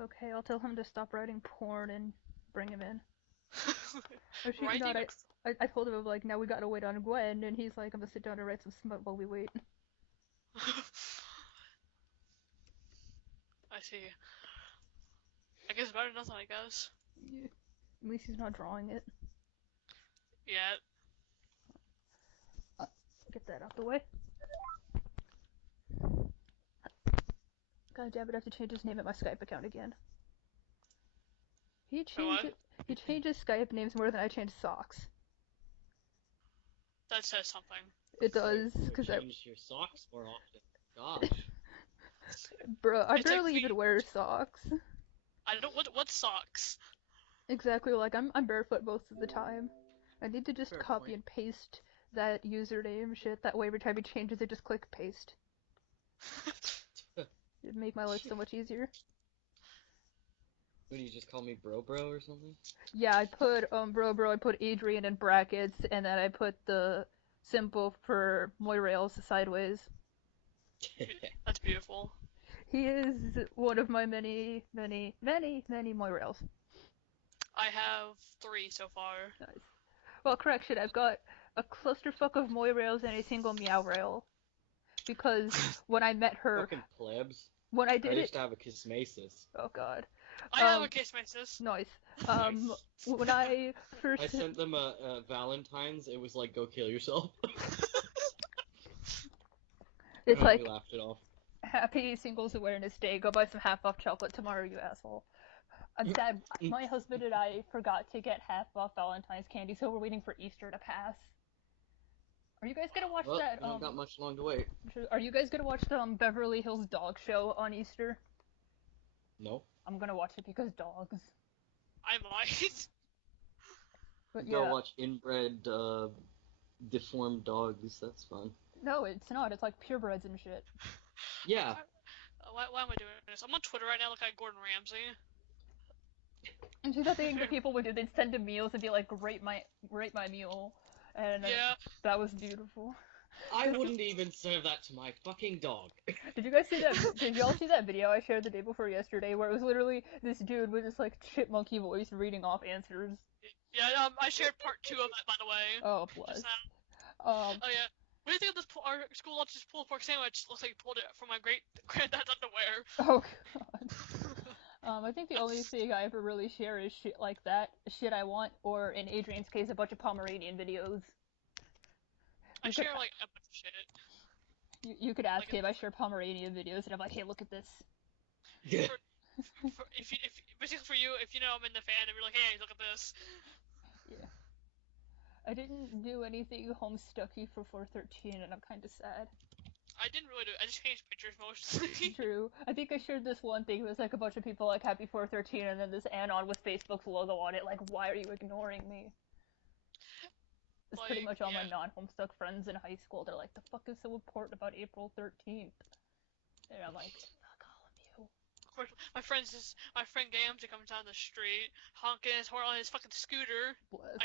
Okay, I'll tell him to stop writing porn and bring him in. Actually, you know what, Writing. I told him, like, now we gotta wait on Gwen, and he's like, I'm gonna sit down and write some smut while we wait. I see. I guess better than nothing. I guess. Yeah. At least he's not drawing it. Yeah. Uh, get that out the way. God damn it, I have to change his name at my Skype account again. He Wait, what? changes he changes Skype names more than I change socks. That says something. It Wait, does, you because change your socks more often. Gosh. bro, I It's like barely even wear socks. I don't. What socks? Exactly, like I'm barefoot most of the time. I need to just Fair copy point. and paste that username shit. That way, every time he changes it, just click paste. It'd make my life so much easier. What do you just call me bro or something? Yeah, I put bro, I put Adrian in brackets, and then I put the symbol for Moirails sideways. That's beautiful. He is one of my many Moirails. I have 3 so far. Nice. Well, correction, I've got a clusterfuck of Moirails and a single Meowrail. Because when I met her, Fucking plebs. when I I did used it, to have a Kismesis. oh god, I have a um, case mysis. nice. Nice. When I I first, sent them a Valentine's. It was like, go kill yourself. it's We like, laughed it off. Happy Singles Awareness Day. Go buy some half off chocolate tomorrow, you asshole. I'm sad. My husband and I forgot to get half off Valentine's candy, so we're waiting for Easter to pass. Are you guys gonna watch Well, that? we don't got much long to wait. Are you guys gonna watch the Beverly Hills Dog Show on Easter? No. I'm gonna watch it because dogs. I might. But Go yeah, watch inbred, deformed dogs. That's fun. no, it's not. It's like purebreds and shit. Yeah. Why am I doing this? I'm on Twitter right now, like Gordon Ramsay. And see, that thing that people would do, they'd send him meals and be like, rate my meal, and Yeah. that was beautiful. I wouldn't even serve that to my fucking dog. Did you guys see that? Did y'all see that video I shared the day before yesterday, where it was literally this dude with this like chipmunky voice reading off answers? Yeah. I shared part 2 of it, by the way. Oh, Just bless. now. Oh yeah. What do you think of this? Our school lunch this pulled pork sandwich. Looks like he pulled it from my great granddad's underwear. Oh god. I think the only thing I ever really share is shit like that, shit I want, or in Adrian's case, a bunch of Pomeranian videos. I You could, share like a bunch of shit. you could ask Like him. I share Pomeranian videos, and I'm like, hey, look at this. if basically for you, if you know I'm in the fan, and you're like, hey, look at this. Yeah. I didn't do anything Homestucky for 413, and I'm kind of sad. I didn't really do it. I just changed pictures mostly. True. I think I shared this one thing. It was like a bunch of people like Happy 413, and then this anon with Facebook's logo on it. Like, why are you ignoring me? It's Like, pretty much all my yeah. non-Homestuck friends in high school. They're like, the fuck is so important about April 13th? And I'm like, fuck all of you. Of course, my friend Gamsey comes down the street, honking his horn on his fucking scooter. Bless.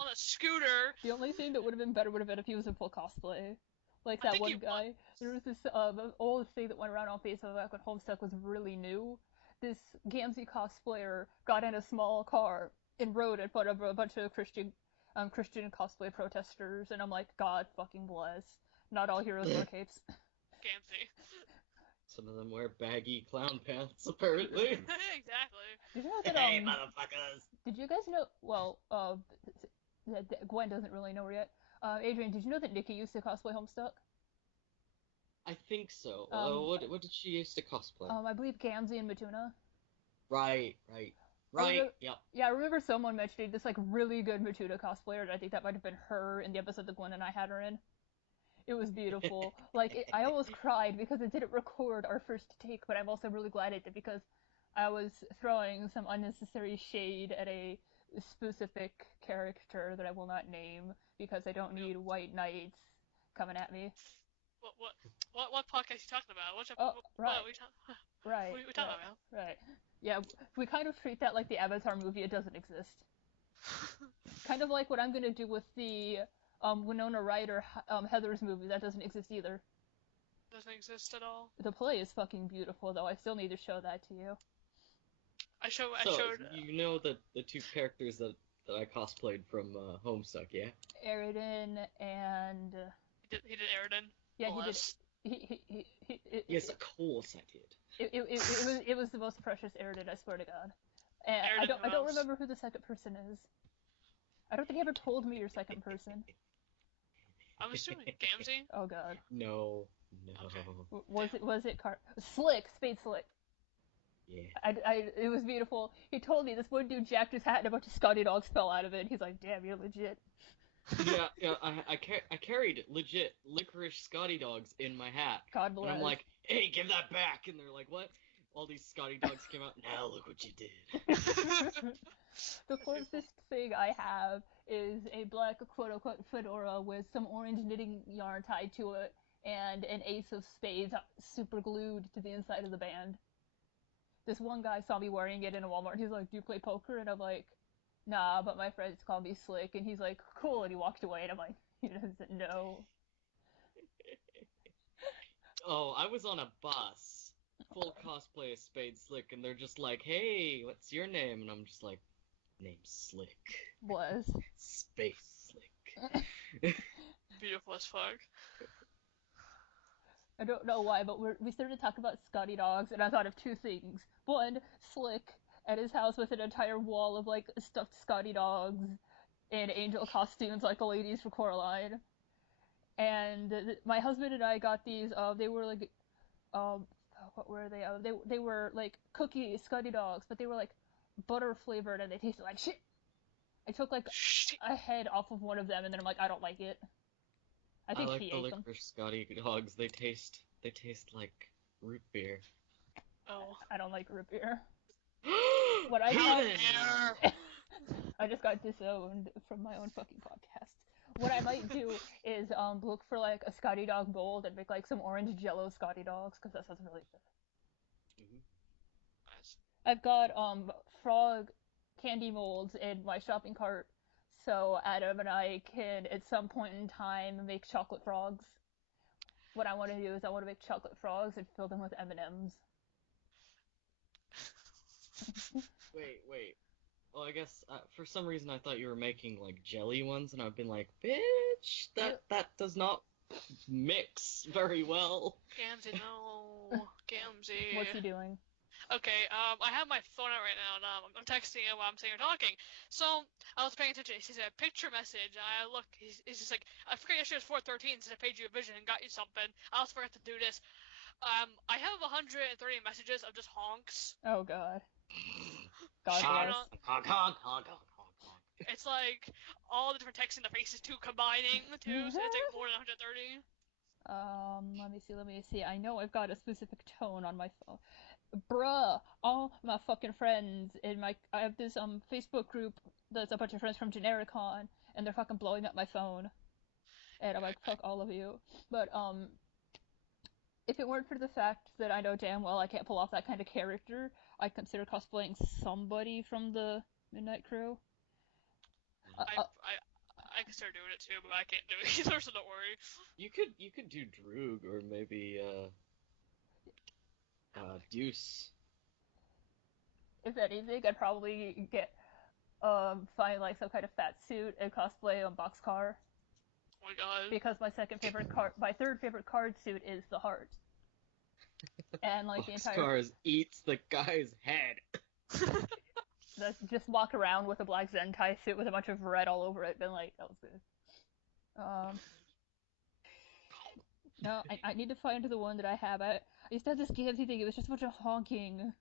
On a scooter. The only thing that would have been better would have been if he was in full cosplay. Like I that think he one guy. There was this old thing that went around on Facebook back when Homestuck was really new. This Gamzee cosplayer got in a small car and rode in front of a bunch of Christian cosplay protesters, and I'm like, God fucking bless. Not all heroes wear capes. Gamsey. Some of them wear baggy clown pants, apparently. Exactly. Did you know that Hey, motherfuckers! Did you guys know? Well, Gwen doesn't really know her yet. Adrian, did you know that Nikki used to cosplay Homestuck? I think so. Um, What did she used to cosplay? I believe Gamzee and Matuna. Right. Yep. Yeah, I remember someone mentioning this like really good Matuna cosplayer, and I think that might have been her in the episode that Gwen and I had her in. It was beautiful. I almost cried because it didn't record our first take, but I'm also really glad it did because I was throwing some unnecessary shade at a specific character that I will not name because I don't need white knights coming at me. What podcast are you talking about? Oh, right, What are we right, talking about? right. Yeah, we kind of treat that like the Avatar movie. It doesn't exist. Kind of like what I'm gonna do with the Winona Ryder Heather's movie. That doesn't exist either. doesn't exist at all. The play is fucking beautiful, though. I still need to show that to you. I showed. You know the two characters that I cosplayed from Homestuck, yeah? Aridin and He did Aridin. yeah, Bless. Yes, of course I did. It was the most precious Aridin, I swear to God. And Aridin, I don't who else? remember who the second person is. I don't think you ever told me your second person. I'm assuming Gamzee. Oh God. No. Okay. Was it Slick, Spade Slick. Yeah. It was beautiful. He told me this one dude jacked his hat and a bunch of Scotty dogs fell out of it. He's like, damn, you're legit. Yeah, I carried legit licorice Scotty dogs in my hat. God bless. And I'm like, hey, give that back. And they're like, what? All these Scotty dogs came out. Now look what you did. The closest thing I have is a black quote-unquote fedora with some orange knitting yarn tied to it and an ace of spades super glued to the inside of the band. This one guy saw me wearing it in a Walmart and he's like, do you play poker? And I'm like, nah, but my friends call me Slick. And he's like, cool, and he walked away and I'm like, he doesn't know. Oh, I was on a bus, full cosplay of Spade Slick, and they're just like, hey, what's your name? And I'm just like, name's Slick. Was. Space Slick. Beautiful as fuck. I don't know why, but we started to talk about Scotty dogs, and I thought of two things. One, Slick at his house with an entire wall of, like, stuffed Scotty dogs and angel costumes like the ladies for Coraline. And my husband and I got these, they were, like, what were they? They were, like, cookie Scotty dogs, but they were, like, butter flavored, and they tasted like shit. I took, like, a head off of one of them, and then I'm like, I don't like it. I think like he the ate them. licorice Scotty dogs. They taste like root beer. Oh. I don't like root beer. What I got, I just got disowned from my own fucking podcast. What I might do is look for like a Scotty dog mold and make like some orange Jello Scotty dogs because that sounds really good. Mm-hmm. Nice. I've got frog candy molds in my shopping cart, so Adam and I can at some point in time make chocolate frogs. What I want to do is I want to make chocolate frogs and fill them with M&Ms. Wait. Well, I guess for some reason I thought you were making like jelly ones, and I've been like, bitch, that does not mix very well. Gamzee, no. Gamzee. What's he doing? Okay, I have my phone out right now, and I'm texting him while I'm sitting here talking. So, I was paying attention. He says a picture message, and I look, he's just like, I forgot yesterday was 413, since I paid you a vision and got you something. I also forgot to do this. I have 130 messages of just honks. Oh god. God Honk, bless. honk, honk, honk, honk, honk, honk. It's like all the different texts in the faces too combining too, so it's like more than 130. Let me see. I know I've got a specific tone on my phone. Bruh, all my fucking friends I have this Facebook group that's a bunch of friends from Genericon, and they're fucking blowing up my phone. And I'm like, fuck all of you. But if it weren't for the fact that I know damn well I can't pull off that kind of character, I'd consider cosplaying somebody from the Midnight Crew. I can start doing it too, but I can't do it either, so don't worry. You could do Droog or maybe Deuce. If anything, I'd probably get find like some kind of fat suit and cosplay on Boxcar. Oh my god. Because my third favorite card suit is the heart. And like the entire Boxcars eats the guy's head. just walk around with a black Zentai suit with a bunch of red all over it, been like, that was good. No, I need to find the one that I have. I used to have this Gamzee thing, it was just a bunch of honking.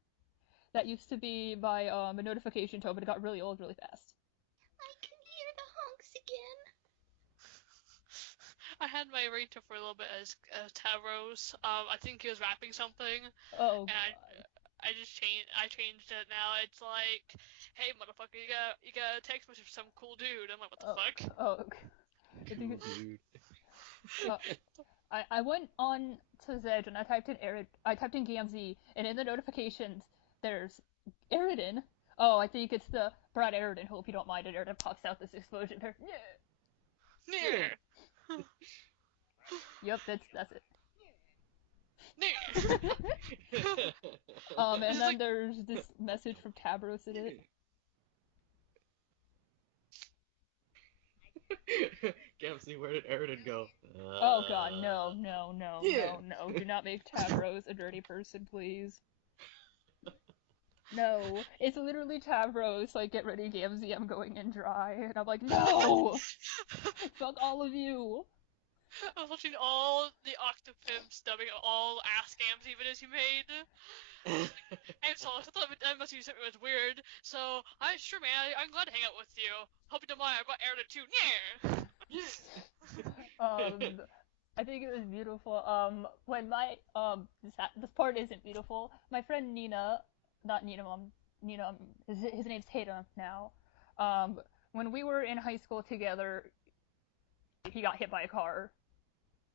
That used to be my a notification tone, but it got really old really fast. I can hear the honks again. I had my ringtone for a little bit as Tavros. I think he was rapping something. Oh, and I changed it now. It's like, hey motherfucker, you got a text message from some cool dude. I'm like, what the fuck? Oh, okay. Cool dude. I went on to Zedge and I typed in Gamzee, and in the notifications there's Aridin. Oh, I think it's the Brad Aridin. Hope you don't mind it. Aridin pops out this explosion there. Yeah. Yep, that's it. And It's then like, there's this message from Tabros in it. Gamsey, where did Eridan go? Oh god, no, no, no, Yeah. no, no. Do not make Tabros a dirty person, please. No. It's literally Tabros, like, get ready, Gamsey, I'm going in dry. And I'm like, no! Fuck all of you! I was watching all the Octopimps dubbing all Ask Gamsey videos he made. And so I thought that must be something was weird. So sure, man. I'm glad to hang out with you. Hope you don't mind. I brought Aaron too. Yeah. I think it was beautiful. When my, this part isn't beautiful. My friend Nina, not Nina, Nina, his name's Tatum now. When we were in high school together, he got hit by a car.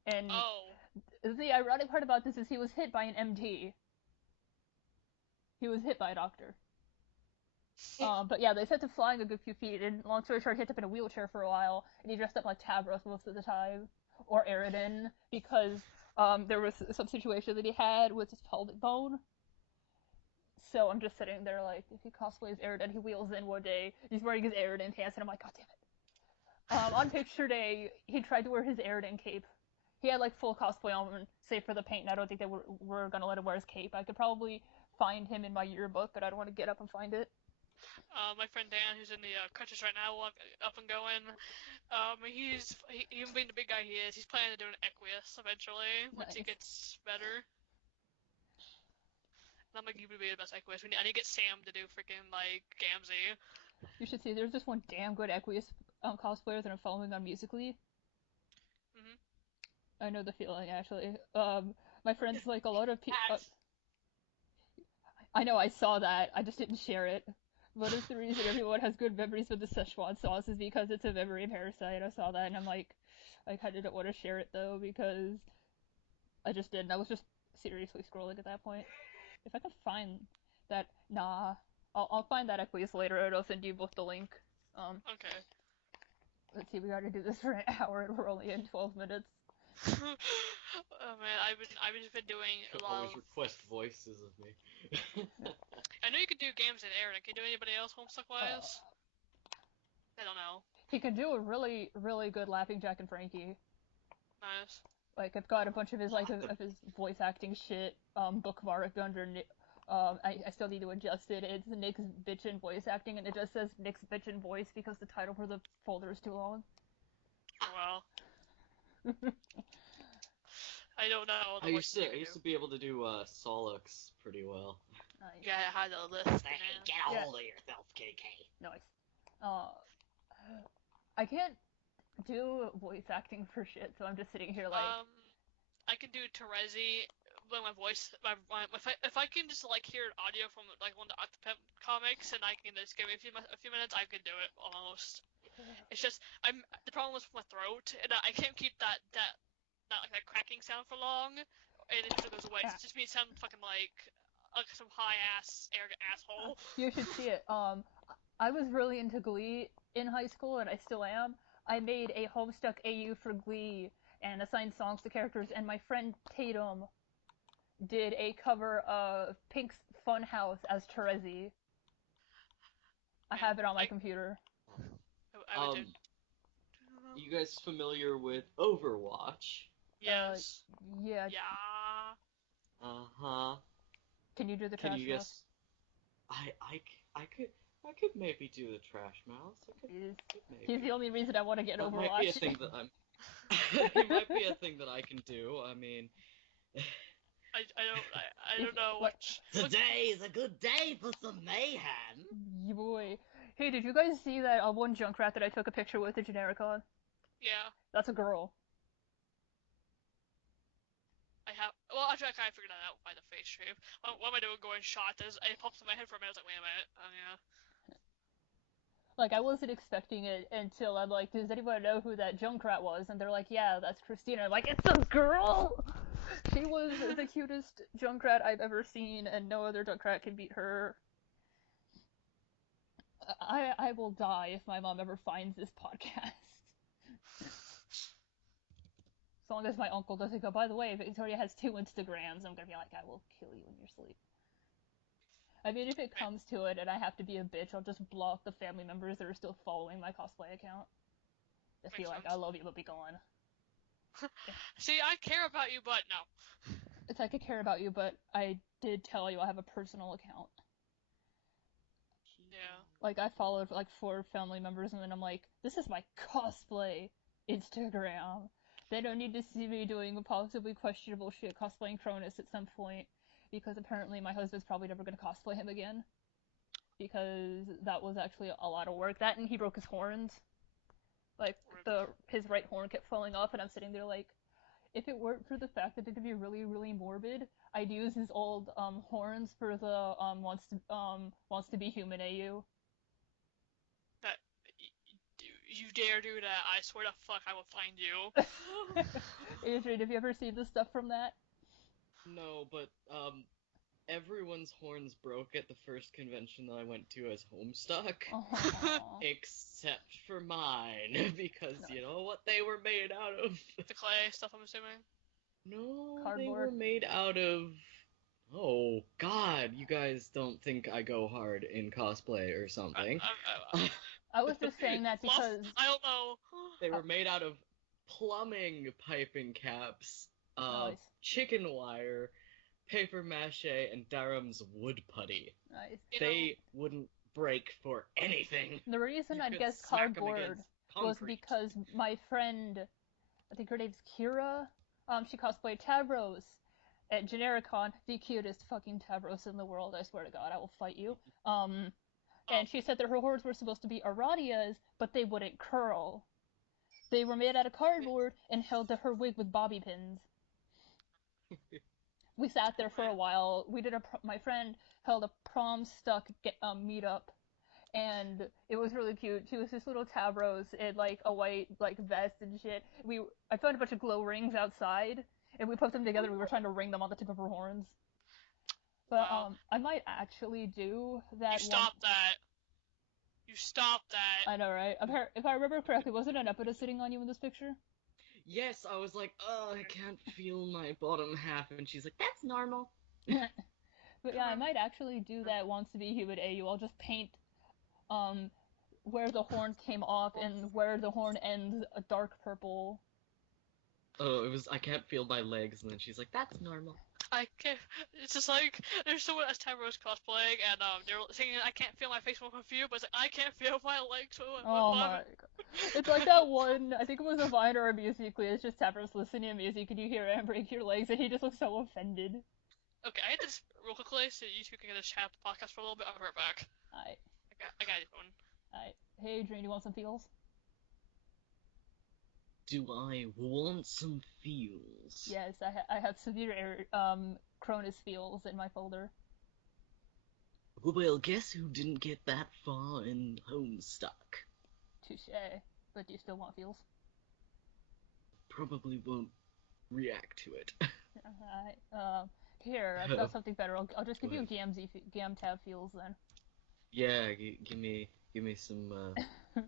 And Oh. the ironic part about this is he was hit by an MT. He was hit by a doctor. But yeah, they sent him flying a good few feet, and long story short, he ended up in a wheelchair for a while, and he dressed up like Tabros most of the time, or Eridan, because there was some situation that he had with his pelvic bone. So I'm just sitting there like, if he cosplays Eridan, he wheels in one day, he's wearing his Eridan pants, and I'm like, god damn it. On picture day, he tried to wear his Eridan cape. He had like full cosplay on, save for the paint, and I don't think they were gonna let him wear his cape. I could probably find him in my yearbook, but I don't want to get up and find it. My friend Dan, who's in the crutches right now, up and going. Even being the big guy he is, he's planning to do an Equius eventually once he Nice. gets better. And I'm like, you would be the best Equius. I need to get Sam to do freaking like Gamzee. You should see, there's this one damn good Equius cosplayer that I'm following on Musical.ly. Mhm. I know the feeling, actually. My friends like a lot of people. I know, I saw that. I just didn't share it. One of the reasons everyone has good memories with the Szechuan sauce is because it's a memory parasite. I saw that and I'm like, I kind of don't want to share it though because I just didn't. I was just seriously scrolling at that point. If I can find that, nah, I'll find that Equius later and I'll send you both the link. Okay. Let's see, we gotta do this for an hour and we're only in 12 minutes. Oh man, I've just been doing a lot Always of. request voices of me. I know you can do games in Aaron. Can you do anybody else Homestuck wise? I don't know. He can do a really, really good Laughing Jack and Frankie. Nice. Like, I've got a bunch of his, like, of his voice acting shit, bookmarked under, I still need to adjust it. It's Nick's bitchin' voice acting, and it just says Nick's bitchin' voice because the title for the folder is too long. Well. I don't know. I used to be able to do Solix pretty well. Nice. Yeah, I had a list. Hey, Man. get a hold of yourself, KK. Nice. I can't do voice acting for shit, so I'm just sitting here like... I can do Terezi when my voice, if I can just like hear audio from like one of the Octopimp comics and I can just give me a few minutes, I could do it almost. It's just the problem was with my throat and I can't keep that cracking sound for long, and it just goes away. It just means sound fucking like some high ass arrogant asshole. You should see it. I was really into Glee in high school, and I still am. I made a Homestuck AU for Glee and assigned songs to characters, and my friend Tatum did a cover of Pink's Funhouse as Terezi. I have it on my computer. You guys familiar with Overwatch? Yes. Yeah. Yeah. Uh-huh. Can you do the Trash Mouse? I could maybe do the Trash Mouse. He's the only reason I want to get that Overwatch. Might be a thing that I'm. It might be a thing that I can do. I mean. I don't know what. Today is a good day for some mayhem. Yeah, boy. Hey, did you guys see that one Junkrat that I took a picture with the Genericon? Yeah. That's a girl. Well, actually, I kind of figured that out by the face shape. What am I doing going shot? It pops in my head for a minute. I was like, wait a minute. Oh, yeah. Like, I wasn't expecting it until I'm like, does anyone know who that Junkrat was? And they're like, yeah, that's Christina. I'm like, it's a girl! She was the cutest Junkrat I've ever seen, and no other Junkrat can beat her. I will die if my mom ever finds this podcast. long as my uncle doesn't go, by the way, Victoria has 2 Instagrams, I'm gonna be like, I will kill you in your sleep. I mean, if it comes to it and I have to be a bitch, I'll just block the family members that are still following my cosplay account. Just be like, I love you, but be gone. See, I care about you, but no. It's like I care about you, but I did tell you I have a personal account. Yeah. Like, I followed, like, 4 family members, and then I'm like, this is my cosplay Instagram. They don't need to see me doing possibly questionable shit cosplaying Cronus at some point, because apparently my husband's probably never gonna cosplay him again. Because that was actually a lot of work. That, and he broke his horns. Like, his right horn kept falling off, and I'm sitting there like, if it weren't for the fact that it could be really, really morbid, I'd use his old horns for the wants to be human AU. That you dare do that? I swear to fuck, I will find you. Adrian, have you ever seen the stuff from that? No, but everyone's horns broke at the first convention that I went to as Homestuck, except for mine, because you know what they were made out of? The clay stuff, I'm assuming. No, Cardboard. They were made out of... Oh, God, you guys don't think I go hard in cosplay or something. I was just saying that because... I don't know. They were made out of plumbing piping caps, nice. chicken wire, paper mache, and Durham's wood putty. Nice. They wouldn't break for anything. The reason You I'd could guess smack 'em cardboard against was concrete. because my friend, I think her name's Kira, she cosplayed Tavros at Genericon, the cutest fucking Tavros in the world, I swear to God, I will fight you. And she said that her horns were supposed to be Aradias, but they wouldn't curl. They were made out of cardboard and held to her wig with bobby pins. We sat there for a while. We did my friend held a prom stuck meetup, and it was really cute. She was this little Tavros in like a white like vest and shit. I found a bunch of glow rings outside, and we put them together. We were trying to ring them on the tip of her horns. But I might actually do that. You stop that. You stop that. I know, right? If I remember correctly, wasn't an Epida sitting on you in this picture? Yes, I was like, oh, I can't feel my bottom half, and she's like, that's normal. But yeah, I might actually do that Wants to Be Human AU. I'll just paint where the horn came off and where the horn ends a dark purple. Oh, I can't feel my legs, and then she's like, that's normal. I can't. It's just like there's someone as Tavros cosplaying, and they're singing "I can't feel my face when I'm confused," but it's like I can't feel my legs when Oh my god! It's like that one. I think it was a Vine or a Musical.ly. It's just Tavros listening to music, and you hear him break your legs, and he just looks so offended. Okay, I hit this real quickly so you two can get a chat the podcast for a little bit. I'll be right back. Alright. I got your phone. Alright. Hey, Adrian, you want some feels? Do I want some feels? Yes, I have severe Cronus feels in my folder. Well, guess who didn't get that far in Homestuck? Touché. But do you still want feels? Probably won't react to it. Alright. Here, I've got something better. I'll just give you Gam tab feels then. Yeah, give me some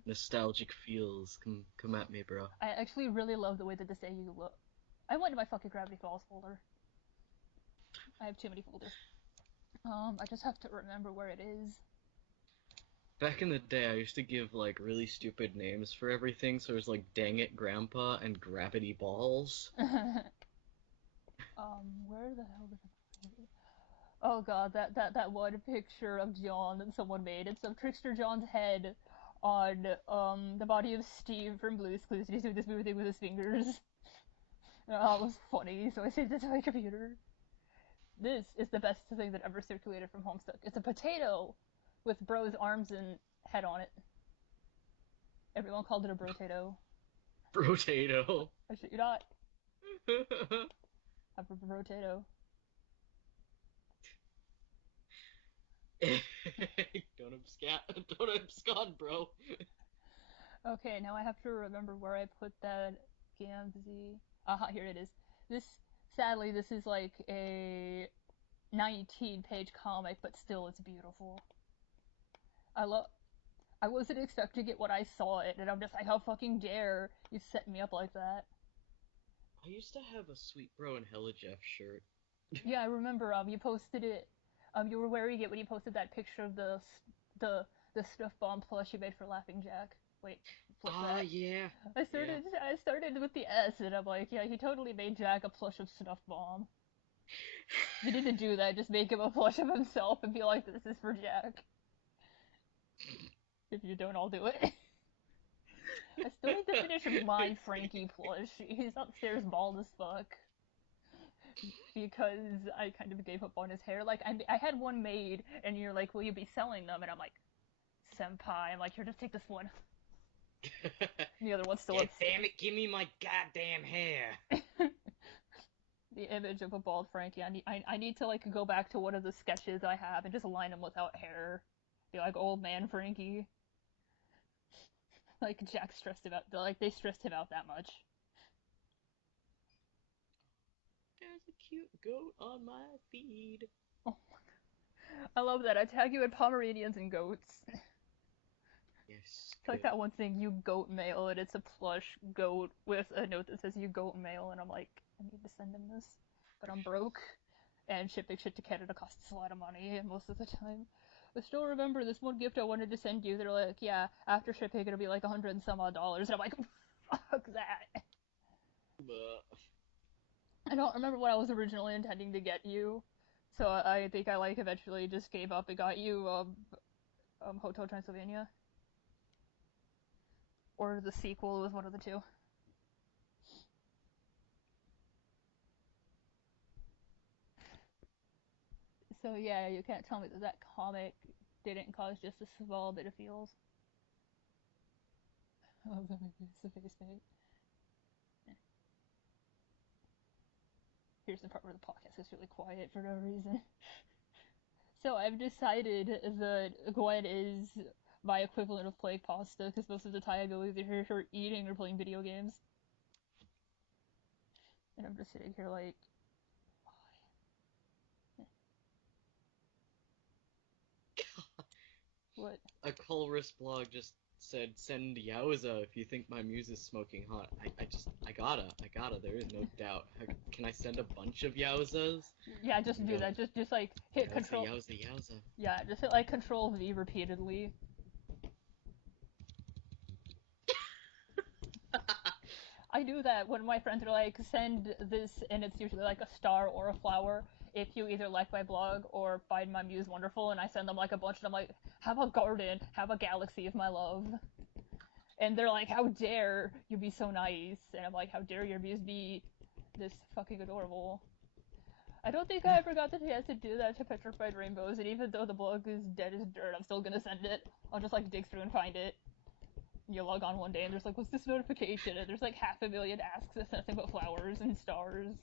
nostalgic feels. Come at me, bro. I actually really love the way that this AU look. I went to my fucking Gravity Falls folder. I have too many folders. I just have to remember where it is. Back in the day, I used to give like really stupid names for everything. So there's like Dang It Grandpa and Gravity Balls. Where the hell did I... Oh god, that one picture of John that someone made. It's of Trickster John's head on the body of Steve from Blue's Clues. He's doing this movie thing with his fingers. It was funny, so I saved it to my computer. This is the best thing that ever circulated from Homestuck. It's a potato with Bro's arms and head on it. Everyone called it a brotato. Brotato. I shit you not. Have a brotato. Don't abscond, bro. Okay, now I have to remember where I put that Gamzee. Aha, here it is. Sadly, this is like a 19-page comic, but still, it's beautiful. I wasn't expecting it when I saw it, and I'm just like, how fucking dare you set me up like that? I used to have a Sweet Bro and Hella Jeff shirt. Yeah, I remember. You posted it. You were wearing it when you posted that picture of the the stuff bomb plush you made for Laughing Jack. Wait, flip that. Yeah. I started with the S, and I'm like, yeah, he totally made Jack a plush of Snuff Bomb. You need to do that. Just make him a plush of himself and be like, this is for Jack. If you don't, I'll do it. I still need to finish my Frankie plush. He's upstairs bald as fuck. Because I kind of gave up on his hair. Like, I had one made, and you're like, will you be selling them? And I'm like, senpai. I'm like, here, just take this one. And the other one's still God damn it, give me my goddamn hair. The image of a bald Frankie. I need to, like, go back to one of the sketches I have and just line him without hair. Be like, old man Frankie. Like, Jack stressed about, like, they stressed him out that much. There's a cute goat on my feed. Oh my god. I love that. I tag you in Pomeranians and goats. Yes. It's like that one thing, you goat mail, and it's a plush goat with a note that says you goat mail, and I'm like, I need to send him this, but I'm broke, and shipping shit to Canada costs a lot of money, and most of the time. But still remember this one gift I wanted to send you, they're like, yeah, after shipping it'll be like $100 and some odd, and I'm like, fuck that. I don't remember what I was originally intending to get you, so I think I, like, eventually just gave up and got you, Hotel Transylvania. Or the sequel, was one of the two. So yeah, you can't tell me that that comic didn't cause just a small bit of feels. Oh, the face paint. Here's the part where the podcast is really quiet for no reason. So I've decided that Gwen is my equivalent of plague pasta, because most of the time I go either hear her eating or playing video games. And I'm just sitting here like, why? What? A Colress blog just said, send Yowza if you think my muse is smoking hot. I gotta. There is no doubt. Can I send a bunch of Yowzas? Yeah, just do that. Just like hit Yowza, control. Yowza. Yeah, just hit like Control V repeatedly. I do that when my friends are like, send this, and it's usually like a star or a flower if you either like my blog or find my muse wonderful, and I send them like a bunch, and I'm like, have a garden, have a galaxy of my love. And they're like, how dare you be so nice? And I'm like, how dare your muse be this fucking adorable? I don't think I ever got the chance to do that to Petrified Rainbows, and even though the blog is dead as dirt, I'm still gonna send it. I'll just like dig through and find it. You log on one day and there's like, what's this notification? And there's like 500,000 asks, it's nothing but flowers and stars.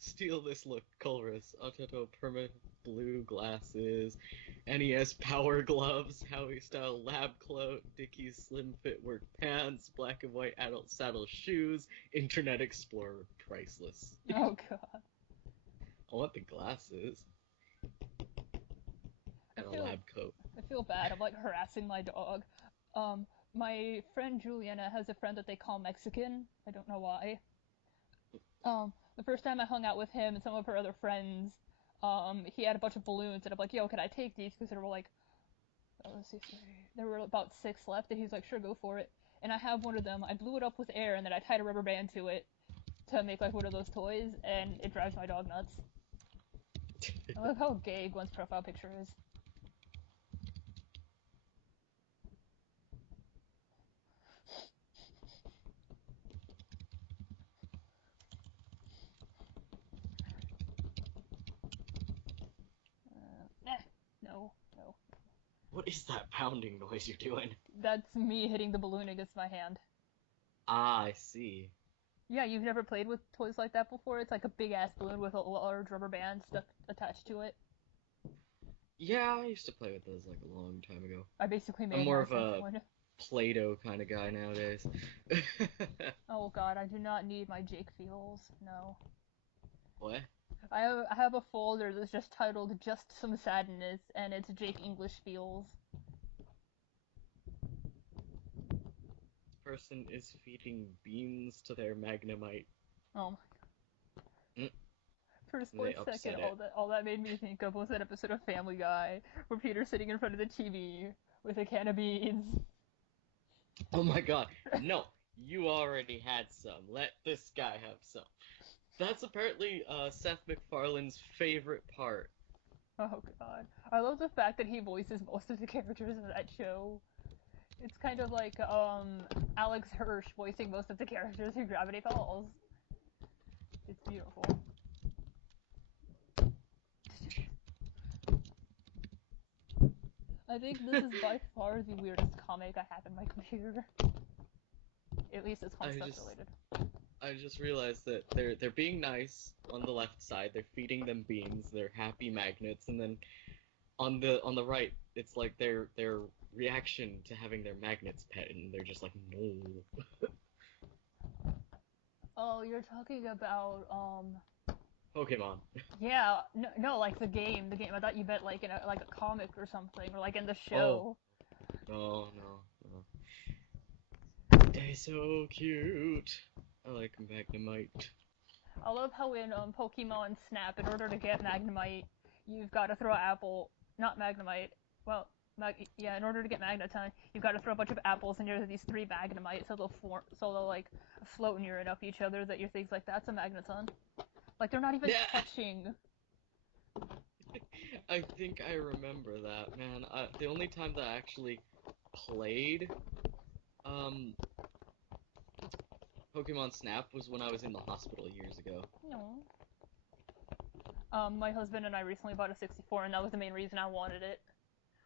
Steal this look, Colress. Autoto perma blue glasses, NES power gloves, Howie style lab cloak, Dickies slim fit work pants, black and white adult saddle shoes, Internet Explorer priceless. Oh god. I want the glasses. And a lab coat. I feel bad. I'm like harassing my dog. My friend Juliana has a friend that they call Mexican. I don't know why. The first time I hung out with him and some of her other friends, he had a bunch of balloons, and I'm like, yo, can I take these? Because there were like, let's see, there were about 6 left, and he's like, sure, go for it. And I have one of them. I blew it up with air, and then I tied a rubber band to it to make like one of those toys, and it drives my dog nuts. I love how gay Gwen's profile picture is. No. What is that pounding noise you're doing? That's me hitting the balloon against my hand. Ah, I see. Yeah, you've never played with toys like that before? It's like a big-ass balloon with a large rubber band stuck attached to it. Yeah, I used to play with those like a long time ago. I basically made I'm more of a a Play-Doh kind of guy nowadays. Oh god, I do not need my Jake feels. No. What? I have a folder that's just titled Just Some Sadness, and it's Jake English feels. This person is feeding beans to their Magnemite Oh, Mm, for a they split second, upset it. all that made me think of was that episode of Family Guy where Peter's sitting in front of the TV with a can of beans. Oh my god. No, you already had some. Let this guy have some. That's apparently Seth MacFarlane's favorite part. Oh god. I love the fact that he voices most of the characters in that show. It's kind of like Alex Hirsch voicing most of the characters in Gravity Falls. It's beautiful. I think this is by far the weirdest comic I have in my computer. At least it's Homestuck related. I just realized that they're being nice on the left side. They're feeding them beans. They're happy magnets, and then on the right, it's like their reaction to having their magnets pet, and they're just like, no. Oh, you're talking about Pokemon. yeah, no, like the game. I thought you meant like in a comic or something, or like in the Oh, show. no. They're so cute. I like Magnemite. I love how in Pokemon Snap, in order to get Magnemite, you've got to throw an apple. Not Magnemite. Well, yeah. In order to get Magneton, you've got to throw a bunch of apples, and there's these 3 Magnemites, so they'll like float near enough each other that your thing's like that's a Magneton. Like they're not even touching. I think I remember that, man. The only time that I actually played Pokemon Snap was when I was in the hospital years ago. No. My husband and I recently bought a 64, and that was the main reason I wanted it.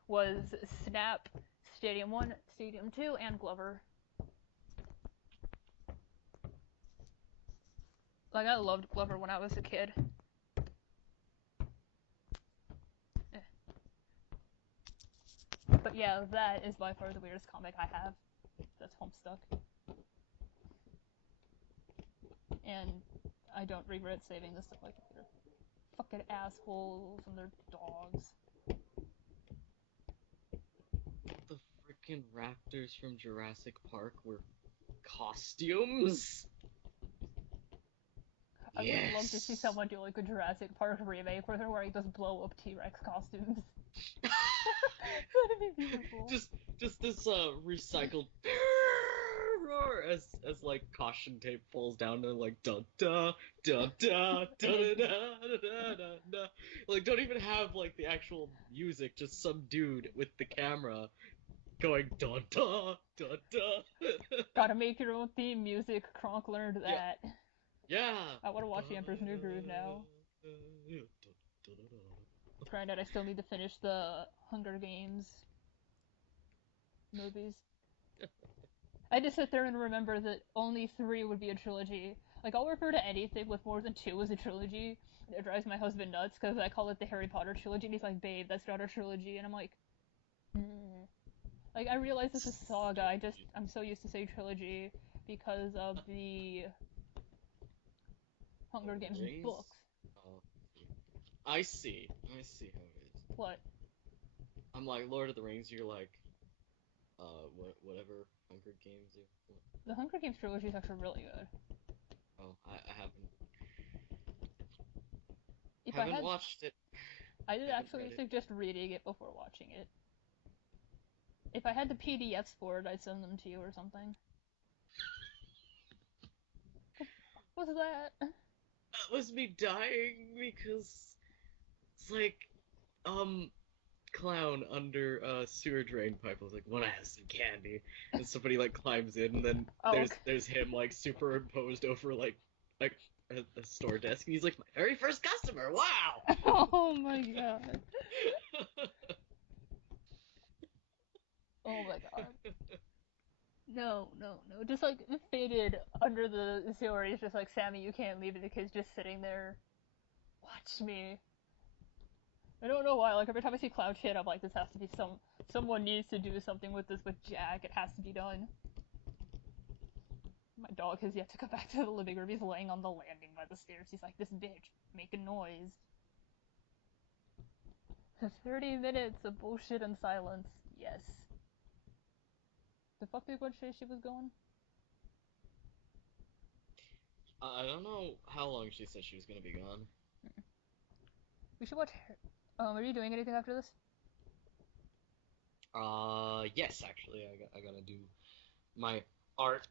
Was Snap, Stadium 1, Stadium 2, and Glover. Like, I loved Glover when I was a kid. But yeah, that is by far the weirdest comic I have. That's Homestuck. And I don't regret saving this to my computer. Fucking assholes and their dogs. The freaking raptors from Jurassic Park were costumes? I would love to see someone do like a Jurassic Park remake where they're wearing those blow-up T-Rex costumes. That'd be beautiful. Just this recycled roar as like caution tape falls down to like da da da da da da da da da. Like don't even have like the actual music, just some dude with the camera going da da da da. Gotta make your own theme music. Kronk learned that. Yeah. I want to watch The Emperor's New Groove now. Granted, I still need to finish the Hunger Games movies. I just sit there and remember that only 3 would be a trilogy. Like, I'll refer to anything with more than 2 as a trilogy. It drives my husband nuts because I call it the Harry Potter trilogy, and he's like, babe, that's not a trilogy. And I'm like, Like, I realize this is saga, I'm so used to saying trilogy because of the Hunger Games books. Oh, I see how it is. What? I'm like Lord of the Rings. You're like, whatever Hunger Games. The Hunger Games trilogy is actually really good. Oh, I haven't watched it. I did actually suggest reading it before watching it. If I had the PDFs for it, I'd send them to you or something. What's that? That was me dying because it's like, clown under a sewer drain pipe. I was like, wanna have some candy? And somebody like climbs in, and then there's him like superimposed over like a store desk, and he's like, my very first customer. Wow. Oh my god. Oh my god. No. Just like faded under the sewer. He's just like, Sammy, you can't leave. The kid's just sitting there. Watch me. I don't know why. Like every time I see cloud shit, I'm like, this has to be someone needs to do something with this with Jack. It has to be done. My dog has yet to come back to the living room. He's laying on the landing by the stairs. He's like, this bitch, making noise. 30 minutes of bullshit and silence. Yes. The fuck did Gwen say she was going? I don't know how long she said she was gonna be gone. We should watch. Are you doing anything after this? Yes, actually, I gotta do my art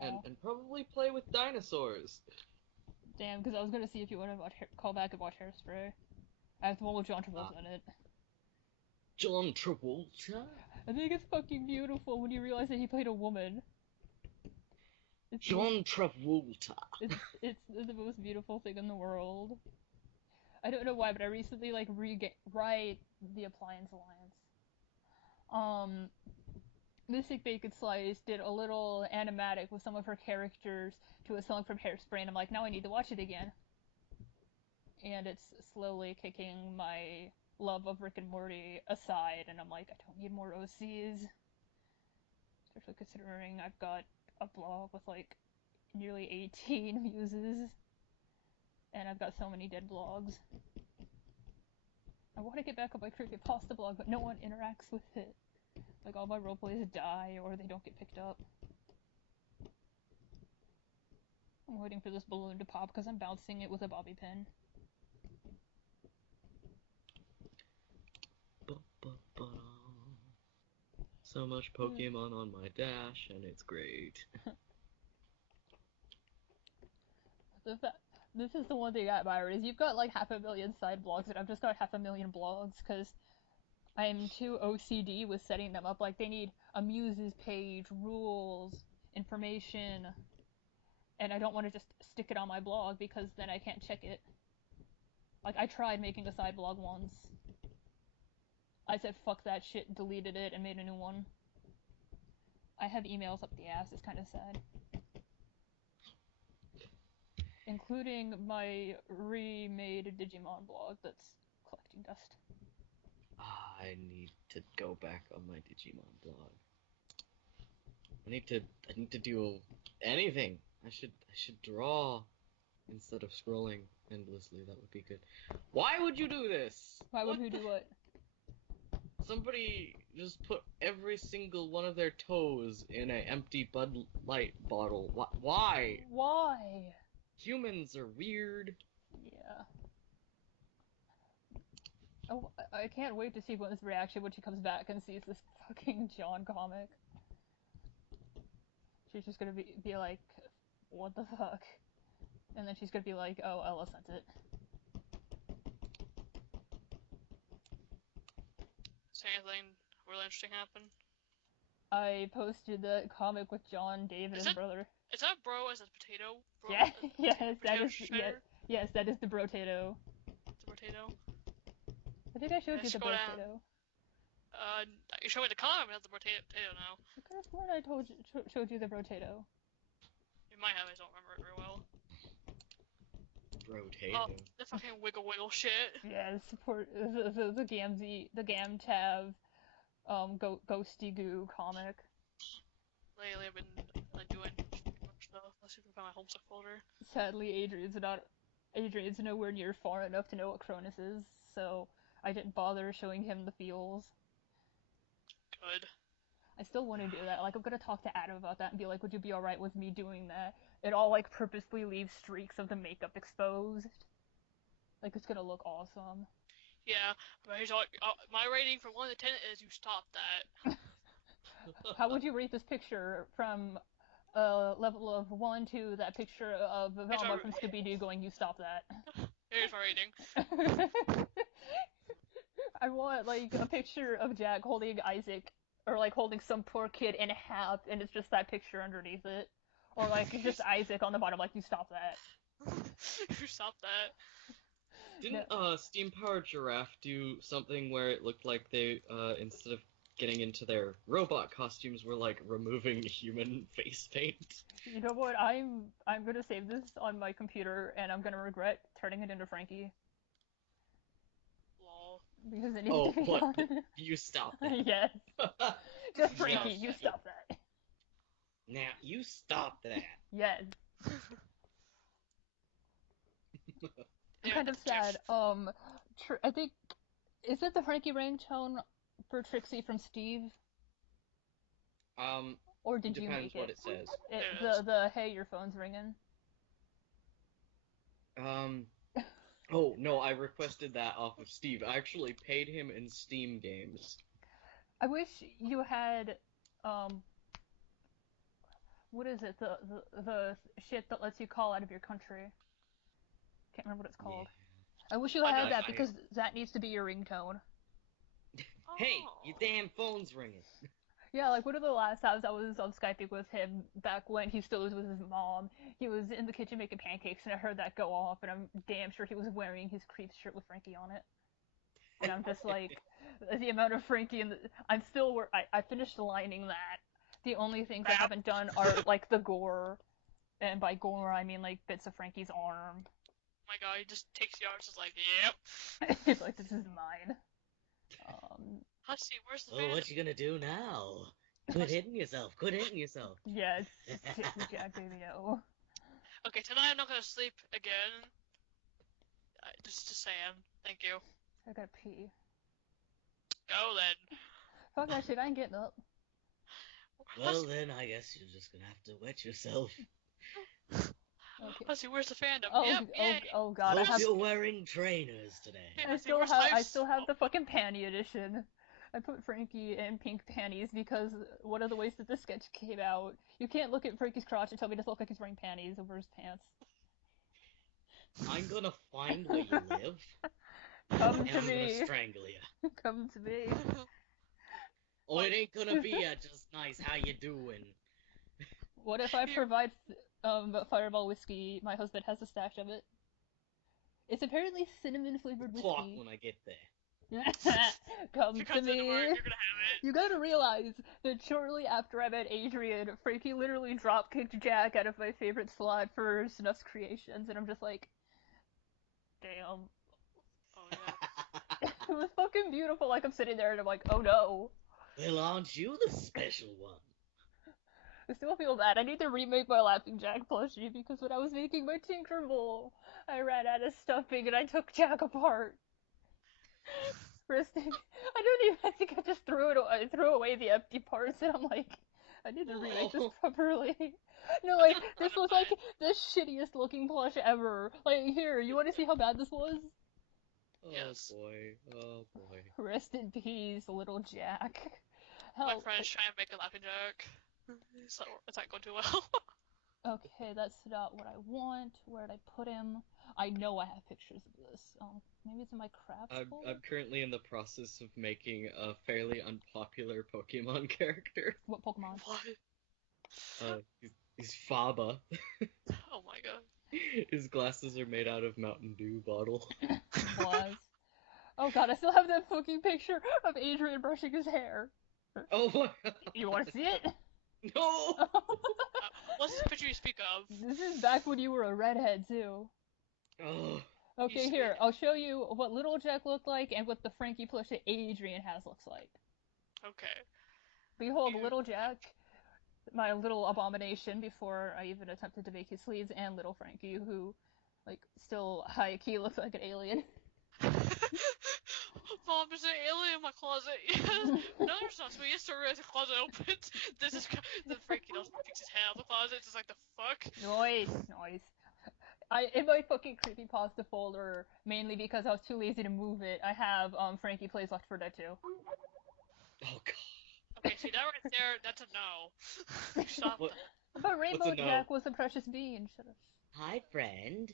and probably play with dinosaurs. Damn, because I was gonna see if you want to call back and watch Hairspray. I have the one with John Travolta in it. John Travolta? I think it's fucking beautiful when you realize that he played a woman. John Travolta. It's the most beautiful thing in the world. I don't know why, but I recently like write the Appliance Alliance. Mystic Bacon Slice did a little animatic with some of her characters to a song from Hairspray, and I'm like, now I need to watch it again. And it's slowly kicking my love of Rick and Morty aside, and I'm like, I don't need more OCs. Especially considering I've got a blog with like nearly 18 muses, and I've got so many dead blogs. I want to get back on my creepypasta blog, but no one interacts with it. Like, all my roleplays die, or they don't get picked up. I'm waiting for this balloon to pop, because I'm bouncing it with a bobby pin. So much Pokemon on my dash, and it's great. This is the one thing I admire, is you've got like 500,000 side blogs, and I've just got 500,000 blogs, because I'm too OCD with setting them up. Like, they need a muses page, rules, information, and I don't want to just stick it on my blog, because then I can't check it. Like, I tried making a side blog once. I said fuck that shit, deleted it, and made a new one. I have emails up the ass, it's kind of sad. Including my remade Digimon blog that's collecting dust. I need to go back on my Digimon blog. I need to do anything. I should draw instead of scrolling endlessly. That would be good. Why would you do this? Why would you do what? Somebody just put every single one of their toes in an empty Bud Light bottle. Why? Why? Humans are weird. Yeah. Oh, I can't wait to see Gwen's reaction when she comes back and sees this fucking John comic. She's just gonna be like, what the fuck? And then she's gonna be like, oh, Ella sent it. Is anything really interesting happen? I posted the comic with John, Dave, and his brother. Is that bro as a potato? Bro, Yeah, yes, that is, yes, that is the brotato. The potato? I think I showed you the brotato. You showed me the comic, but not the potato now. I could have sworn I showed you the brotato. You might have, I don't remember it very well. Brotato. Oh, the fucking wiggle shit. Yeah, support the Gamtav, Ghosty Goo comic. Lately I've been doing much stuff. Let's see if we can find my Homestuck folder. Sadly, Adrian's nowhere near far enough to know what Cronus is, so I didn't bother showing him the feels. Good. I still want to do that. Like, I'm gonna talk to Adam about that and be like, would you be alright with me doing that? It all, like, purposely leaves streaks of the makeup exposed. Like, it's gonna look awesome. Yeah, but he's like, my rating from 1 to 10 is you stop that. How would you rate this picture from a level of 1 to that picture of Velma from Scooby-Doo going, you stop that? Here's my rating. I want, like, a picture of Jack holding Isaac, or, like, holding some poor kid in half, and it's just that picture underneath it. Or, like, just Isaac on the bottom, like, you stop that. You stop that. Didn't Steam Powered Giraffe do something where it looked like they, instead of getting into their robot costumes, were, like, removing human face paint? You know what, I'm gonna save this on my computer, and I'm gonna regret turning it into Frankie. Lol. Because it needs to be done. You stop that. Yes. Just Frankie, you stop that. Now, you stop that. Yes. I'm kind of sad. I think, is it the Frankie ringtone for Trixie from Steve? Or did you make it? Depends what it says. The hey, your phone's ringing. Oh, no, I requested that off of Steve. I actually paid him in Steam games. I wish you had, what is it? The shit that lets you call out of your country. Can't remember what it's called. Yeah. I wish you had that because that needs to be your ringtone. Hey, your damn phone's ringing. Yeah, like one of the last times I was on Skyping with him back when he still was with his mom, he was in the kitchen making pancakes and I heard that go off and I'm damn sure he was wearing his creeps shirt with Frankie on it. And I'm just like, the amount of Frankie in the... I finished lining that. The only things I haven't done are like the gore. And by gore I mean like bits of Frankie's arm. Oh my god, he just takes the arms, just like, yep. He's like, this is mine. Hussy, where's the Oh, what you gonna do now? Quit hitting yourself. Quit hitting yourself. Yeah, it's Jack Baby O. Okay, tonight I'm not gonna sleep again. Just saying. Thank you. I gotta pee. Go then. Fuck that shit, I ain't getting up. Well then, I guess you're just gonna have to wet yourself. Okay. Hussy, where's the fandom? Oh, Yep, yay. oh god, Hope you're wearing trainers today. Hey, I Hussy, still where's have the fucking panty edition. I put Frankie in pink panties because one of the ways that this sketch came out, you can't look at Frankie's crotch and tell me it doesn't look like he's wearing panties over his pants. I'm gonna find where you live. Come and to I'm me. gonna strangle you. Come to me. Oh, it ain't gonna be just nice. How you doing? What if I provide Fireball whiskey? My husband has a stash of it. It's apparently cinnamon flavored whiskey. Talk when I get there. Come If you to come to me. the word, you're gonna have it. You gotta realize that shortly after I met Adrian, Frankie literally drop-kicked Jack out of my favorite slot for Snuff's creations, and I'm just like, damn. Oh yeah. It was fucking beautiful, like I'm sitting there and I'm like, oh no. Well, aren't you the special one? I still feel bad. I need to remake my Laughing Jack plushie because when I was making my Tinker Bowl, I ran out of stuffing and I took Jack apart. I think I just threw away the empty parts and I'm like, I need to remake this properly. No, like, this was like the shittiest looking plush ever. Like, here, you want to see how bad this was? Oh Yes. boy, oh boy. Rest in peace, little Jack. My Hell, friend's trying to make a laughing joke. It's not going too well. okay, that's not what I want. Where'd I put him? I know I have pictures of this. Maybe it's in my crafts folder? I'm currently in the process of making a fairly unpopular Pokemon character. What Pokemon? What? He's Faba. Oh my god. His glasses are made out of Mountain Dew bottle. Was. Oh god, I still have that fucking picture of Adrian brushing his hair. Oh my god. You want to see it? No! What's the picture you speak of? This is back when you were a redhead, too. Oh. Okay, You here, see- I'll show you what Little Jack looked like and what the Frankie plush that Adrian has looks like. Okay. Behold, You- Little Jack, my little abomination before I even attempted to make his sleeves, and Little Frankie, who, like, still high-key looks like an alien. Mom, there's an alien in my closet. Yes. No, there's not. So we used to realize the closet opens. This is the Frankie doesn't fix his head out of the closet. It's just like the fuck. Noise. In my fucking creepypasta folder, mainly because I was too lazy to move it, I have Frankie Plays Left 4 Dead 2. Oh god. Okay, see that right there? That's a no. Stop. What? But Rainbow What's a no? Jack was a precious being. Shut up. Hi, friend.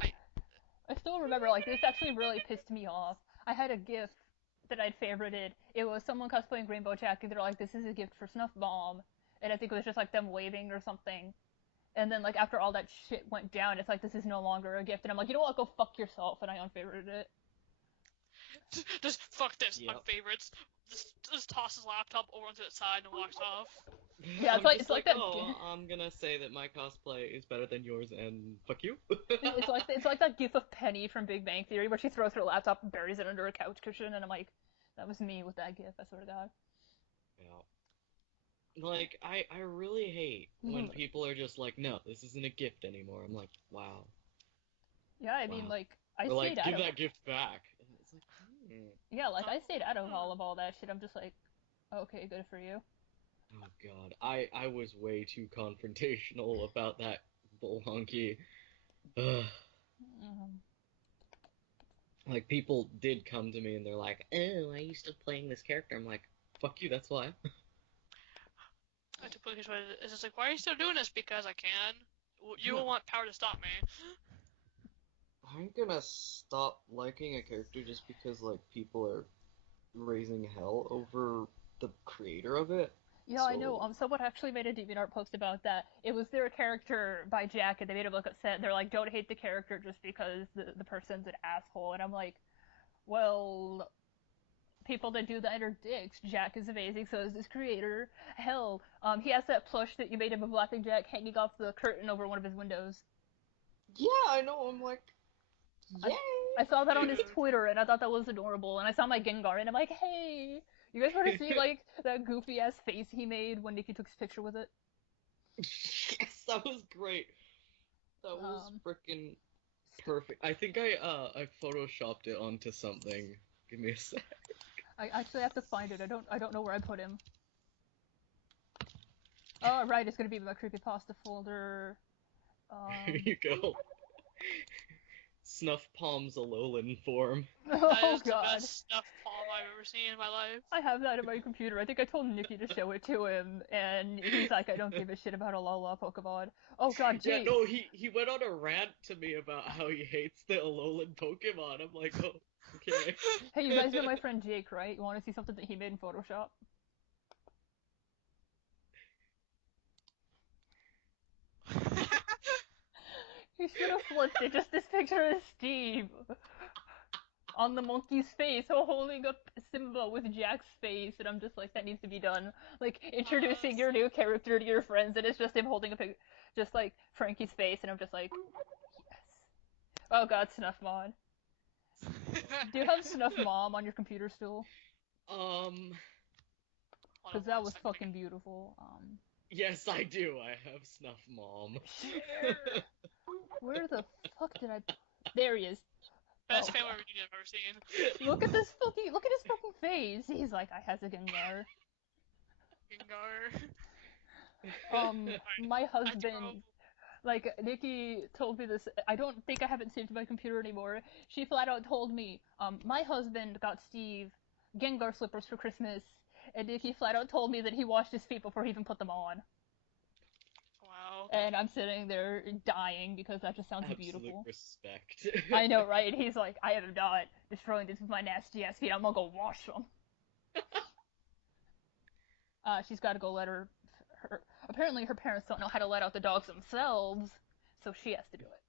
I still remember, like, this actually really pissed me off. I had a GIF that I'd favorited. It was someone cosplaying Rainbow Jack, and they're like, this is a gift for Snuff Bomb. And I think it was just, like, them waving or something. And then, like, after all that shit went down, it's like, this is no longer a gift. And I'm like, you know what, go fuck yourself, and I unfavorited it. Just fuck this. Yep. My favorites. Just toss his laptop over onto the side and walks off. Yeah, I'm like- just it's like that- Oh, I'm gonna say that my cosplay is better than yours, and fuck you. It's like that gif of Penny from Big Bang Theory where she throws her laptop and buries it under a couch cushion, and I'm like, that was me with that gif, I swear to God. Yeah. Like, I really hate when people are just like, no, this isn't a gift anymore. I'm like, wow. Yeah, I mean, Wow. like, I Or like, stayed out give of that gift back. And it's like, Yeah, like, I stayed out of all that shit. I'm just like, okay, good for you. Oh god, I was way too confrontational about that bullhonky. Ugh. Um, Like, people did come to me and they're like, oh, I used to playing this character. I'm like, fuck you, that's why. I typically it's just like, why are you still doing this? Because I can. You will want power to stop me. I'm gonna stop liking a character just because, like, people are raising hell over the creator of it. Yeah, I know. Someone actually made a DeviantArt post about that. It was their character by Jack, and they made him look upset. They're like, "Don't hate the character just because the person's an asshole." And I'm like, "Well, people that do that are dicks. Jack is amazing, so is his creator. Hell, he has that plush that you made him of Black and Jack hanging off the curtain over one of his windows." Yeah, I know. I'm like, yay! I saw that on his Twitter, and I thought that was adorable. And I saw my Gengar, and I'm like, "Hey, you guys want to see like that goofy ass face he made when Nikki took his picture with it?" Yes, that was great. That was freaking perfect. I think I photoshopped it onto something. Give me a sec. I actually have to find it. I don't know where I put him. Oh, right, it's gonna be my creepypasta folder. Here you go. Snuff Palm's Alolan form. That Oh is the god. best stuffed palm I've ever seen in my life. I have that in my computer. I think I told Nikki to show it to him, and he's like, I don't give a shit about a Alola Pokemon. Oh god, Yeah, Jace. no, he went on a rant to me about how he hates the Alolan Pokemon. I'm like, oh, okay. Hey, you guys know my friend Jake, right? You want to see something that he made in Photoshop? He should have flipped it. Just this picture of Steve on the monkey's face, holding up Simba with Jack's face, and I'm just like, that needs to be done. Like introducing your new character to your friends, and it's just him holding a picture, just like Frankie's face, and I'm just like, yes. Oh god, Snuff Mod. Do you have Snuff Mom on your computer still? Because that was fucking beautiful. Yes, I do. I have Snuff Mom. Where the fuck did I? There he is. Best family reunion I've ever seen. Look at his fucking face. He's like, I has a Gengar. My husband, like, Nikki told me this. I don't think I haven't saved my computer anymore. She flat out told me, my husband got Steve Gengar slippers for Christmas, and Nikki flat out told me that he washed his feet before he even put them on. Wow. And I'm sitting there dying because that just sounds Absolute beautiful. Respect. I know, right? And he's like, I am not destroying this with my nasty ass feet. I'm gonna go wash them. She's got to go let her. Apparently, her parents don't know how to let out the dogs themselves, so she has to do it.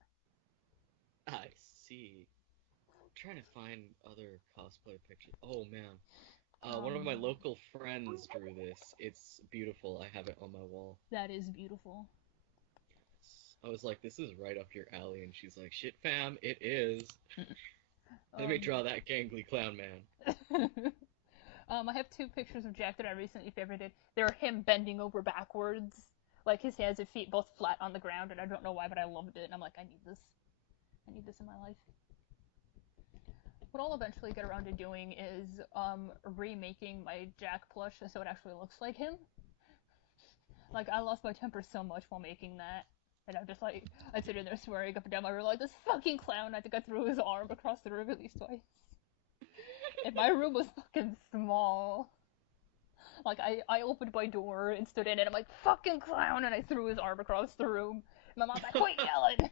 I see. I'm trying to find other cosplay pictures. Oh man. One of my local friends drew this. It's beautiful. I have it on my wall. That is beautiful. I was like, this is right up your alley, and she's like, shit fam, it is. Let me draw that gangly clown man. I have two pictures of Jack that I recently favorited. They're him bending over backwards, like his hands and feet both flat on the ground, and I don't know why, but I loved it, and I'm like, I need this. I need this in my life. What I'll eventually get around to doing is remaking my Jack plush so it actually looks like him. Like, I lost my temper so much while making that. And I'm just like, I sit in there swearing up and down my room like, this fucking clown. I think I threw his arm across the room at least twice. And my room was fucking small. Like, I opened my door and stood in it, and I'm like, fucking clown, and I threw his arm across the room. My mom's like, quit yelling!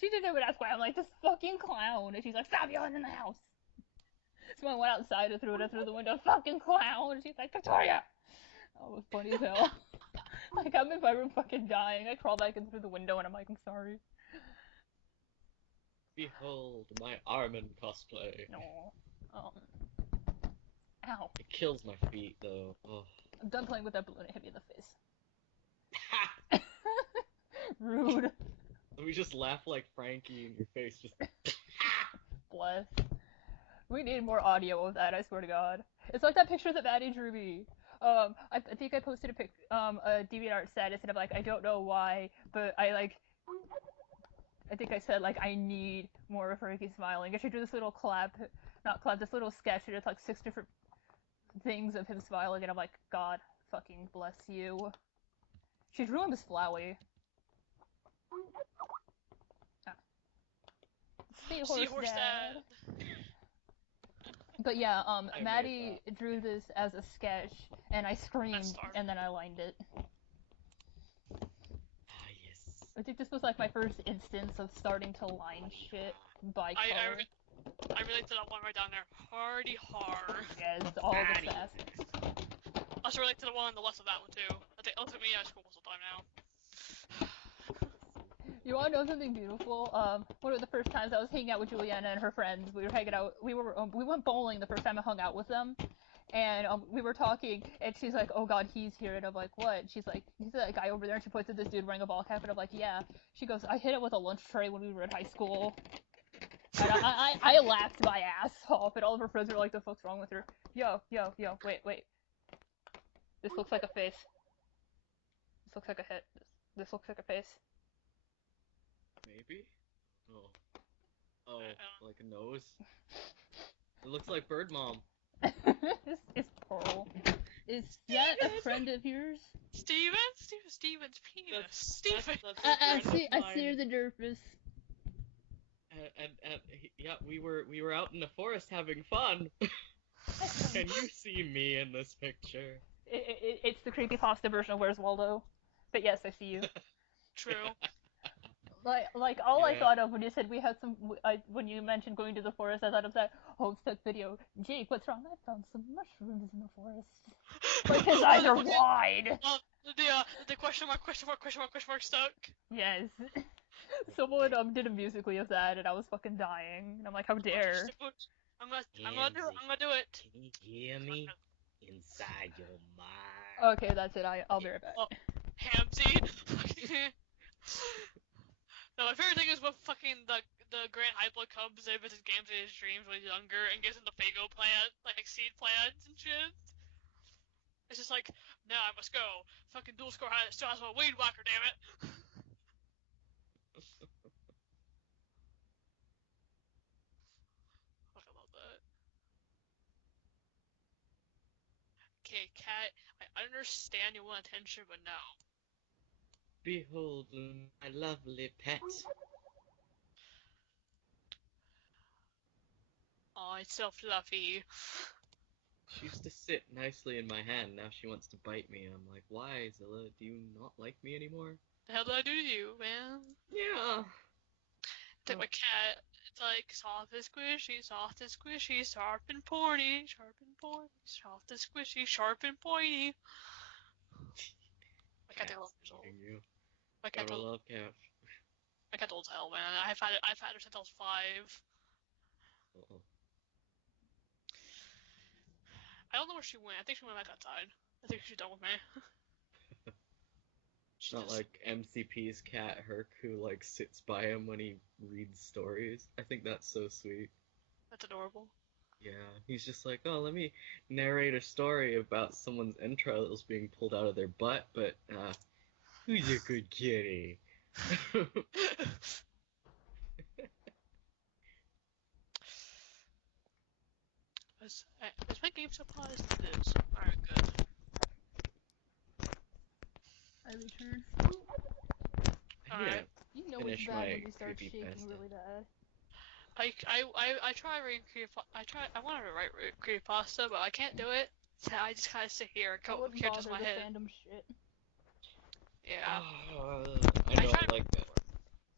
She didn't even ask why. I'm like, this fucking clown. And she's like, stop yelling in the house. So I went outside and threw it through the window, fucking clown. And she's like, Victoria! Oh, it was funny as hell. Like, I'm in my room fucking dying. I crawl back in through the window and I'm like, I'm sorry. Behold my Armin cosplay. No. Ow. It kills my feet, though. Oh. I'm done playing with that balloon. It hit me in the face. Rude. Let me just laugh like Frankie in your face. Just. Bless. We need more audio of that, I swear to God. It's like that picture that Maddie drew me. I think I posted a DeviantArt status, and I'm like, I don't know why, but I think I said, like, I need more of Frankie smiling. I should do this little this little sketch, and it's like 6 different things of him smiling, and I'm like, God fucking bless you. She drew him as Flowey. Seahorse Dad. But yeah, I Maddie made drew this as a sketch, and I screamed, and then I lined it. Ah, yes. I think this was like my first instance of starting to line shit by color. I relate to that one right down there. Hardy har. Yes, all the sass. I also relate to the one on the left of that one too. I think me at school most of the time now. You wanna know something beautiful? One of the first times I was hanging out with Juliana and her friends, we were hanging out. We went bowling the first time I hung out with them, and we were talking, and she's like, "Oh God, he's here," and I'm like, "What?" And she's like, "He's that guy over there," and she points at this dude wearing a ball cap, and I'm like, "Yeah." She goes, "I hit it with a lunch tray when we were in high school." And I laughed my ass off, and all of her friends were like, "The fuck's wrong with her?" Yo, wait. This looks like a face. This looks like a head. This looks like a face. Maybe? Oh, like a nose? It looks like Bird Mom. It's Pearl. Is that a friend of yours? Steven's penis. Steven. I see the derpus. And yeah, we were out in the forest having fun. Can you see me in this picture? It's the creepypasta version of Where's Waldo. But yes, I see you. True. Like all I thought of when you said we had some, when you mentioned going to the forest, I thought of that Homestuck video. Jake, what's wrong? I found some mushrooms in the forest. Like his eyes are wide. The question mark stuck. Yes. Someone did a musically of that, and I was fucking dying. And I'm like, how dare? I'm gonna do it. Can you hear me? Inside your mind. Okay, that's it. I'll be right back. Oh, Hamsy. No, my favorite thing is when fucking the Grand Hyplo comes in with his games in his dreams when he's younger and gives him the Fago plant, like seed plants and shit. It's just like, no, I must go. Fucking dual score still has my weed whacker, damn it. Fuck, I love that. Okay, cat, I understand you want attention, but no. Behold my lovely pet. Oh, it's so fluffy. She used to sit nicely in my hand, now she wants to bite me. I'm like, why, Zilla? Do you not like me anymore? The hell did I do to you, man? Yeah. It's like my cat. It's like soft and squishy, sharp and pointy, soft and squishy, sharp and pointy. My cat loves you. My cat Gotta love cat. My cat old as hell, man. I've had her since I was 5. Uh-oh. I don't know where she went. I think she went back outside. I think she's done with me. It's not like MCP's cat Herc who like sits by him when he reads stories. I think that's so sweet. That's adorable. Yeah, he's just like, oh, let me narrate a story about someone's entrails being pulled out of their butt, but who's a good kitty? Is my game so paused? It is. Alright, good. I return. Alright. You know it's bad when you start shaking really bad. I try reading I wanted to write creepypasta, but I can't do it. So I just kind of sit here and go characters in my head. Fandom shit. Yeah. I don't like that.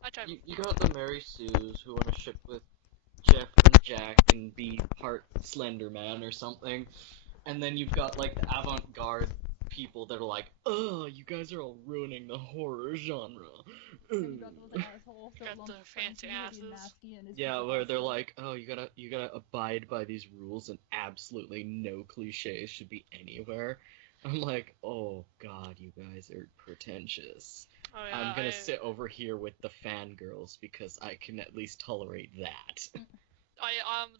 I tried. You got the Mary Sues who want to ship with Jeff and Jack and be part Slender Man or something, and then you've got like the avant-garde people that are like, "Oh, you guys are all ruining the horror genre." You got those assholes that got the fancy asses. Yeah, where they're like, "Oh, you gotta abide by these rules, and absolutely no cliches should be anywhere." I'm like, "Oh God, you guys are pretentious." Oh, yeah, I'm gonna sit over here with the fangirls because I can at least tolerate that.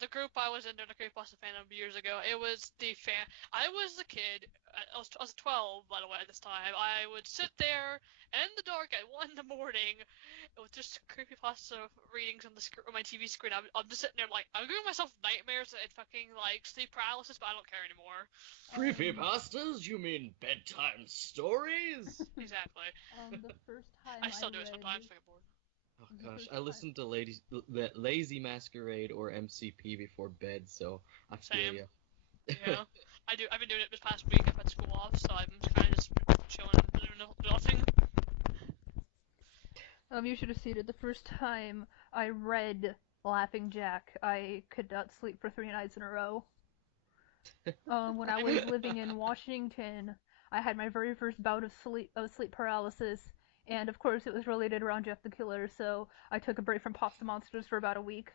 The group I was in during the creepypasta fandom years ago, it was the fan. I was a kid. I was 12, by the way, at this time. I would sit there in the dark at 1 in the morning with just creepypasta readings on my TV screen. I'm just sitting there like, I'm giving myself nightmares and fucking like sleep paralysis, but I don't care anymore. Creepypastas? You mean bedtime stories? Exactly. The first time I still do it sometimes. I'm bored. Oh gosh, I listened to Lazy Masquerade or MCP before bed, so I feel Same. ya. Yeah, I do. I've been doing it this past week. I've had school off, so I'm kind of just chilling, doing nothing. You should have seen it. The first time I read Laughing Jack, I could not sleep for 3 nights in a row. When I was living in Washington, I had my very first bout of sleep paralysis, and of course it was related around Jeff the Killer, so I took a break from Pasta Monsters for about a week.